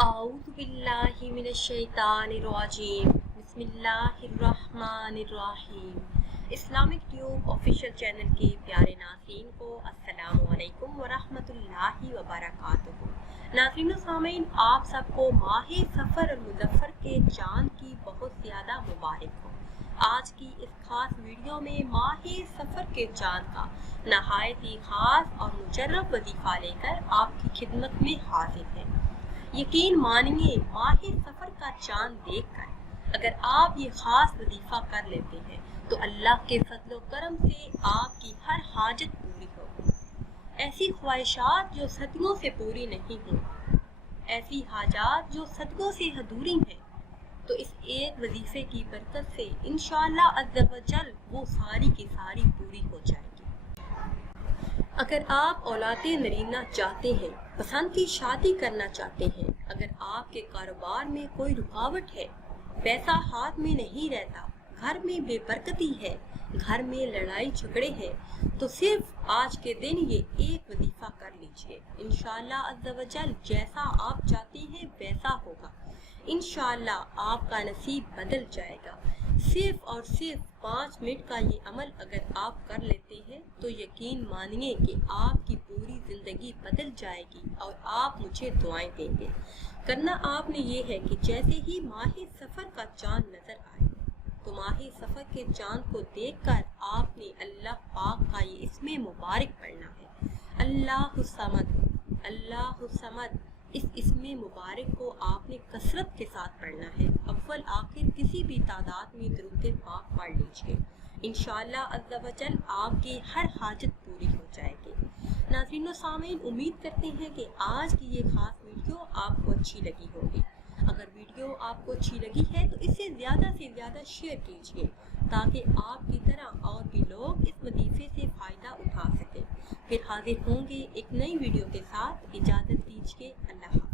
अऊज़ु बिल्लाहि मिनश्शैतानिर्रजीम बिस्मिल्लाहिर्रहमानिर्रहीम। Islamic tube official channel के प्यारे नाज़रीन को अस्सलामु अलैकुम वरहमतुल्लाहि वबरकातुहू। नाज़रीन सामीन, आप सबको माह सफ़र और मुज़फ़्फ़र के चाँद की बहुत ज़्यादा मुबारक हो। आज की इस खास वीडियो में माह सफ़र के चाँद का नहायत ही ख़ास और मुजर्रब वजीफ़ा लेकर आपकी खिदमत में हाजिर है। यकीन मानिए, माह सफ़र का चाँद देखकर अगर आप ये ख़ास वजीफ़ा कर लेते हैं तो अल्लाह के फज़ल व करम से आपकी हर हाजत पूरी होगी। ऐसी ख्वाहिशात जो सदियों से पूरी नहीं हुई, ऐसी हाजात जो सदियों से अधूरी हैं, तो इस एक वजीफ़े की बरकत से इंशाअल्लाह अज़्ज़ व जल वो सारी की सारी पूरी हो जाएगी। अगर आप औलादे नरीना चाहते हैं, पसंद की शादी करना चाहते हैं, अगर आपके कारोबार में कोई रुकावट है, पैसा हाथ में नहीं रहता, घर में बेबरकती है, घर में लड़ाई झगड़े हैं, तो सिर्फ आज के दिन ये एक वजीफा कर लीजिए। इंशाअल्लाह अज़्ज़ व जल जैसा आप चाहते हैं वैसा होगा। इंशाअल्लाह आपका नसीब बदल जाएगा। सिर्फ और सिर्फ 5 मिनट का ये अमल अगर आप कर लेते हैं तो यकीन मानिए कि आपकी पूरी ज़िंदगी बदल जाएगी और आप मुझे दुआएं देंगे। करना आपने ये है कि जैसे ही माह सफ़र का चाँद नज़र आए तो माह सफ़र के चाँद को देखकर आपने अल्लाह पाक का ये इसमें मुबारक पढ़ना है। अल्लाहु समद, अल्लाहु समद। इस इसमें मुबारक को आपने कसरत के साथ पढ़ना है। अव्वल आखिर किसी भी तादाद में दुरूद पाक पढ़ लीजिए। इंशाअल्लाह अज़्ज़ व जल आपकी हर हाजत पूरी हो जाएगी। नाज़रीन सामीन, उम्मीद करते हैं कि आज की ये खास वीडियो आपको अच्छी लगी होगी। अगर वीडियो आपको अच्छी लगी है तो इसे ज़्यादा से ज़्यादा शेयर कीजिए ताकि आपकी तरह और भी लोग इस वजीफे से फ़ायदा उठा सकें। फिर हाजिर होंगे एक नई वीडियो के साथ। इजाज़त दीजिए। अल्लाह।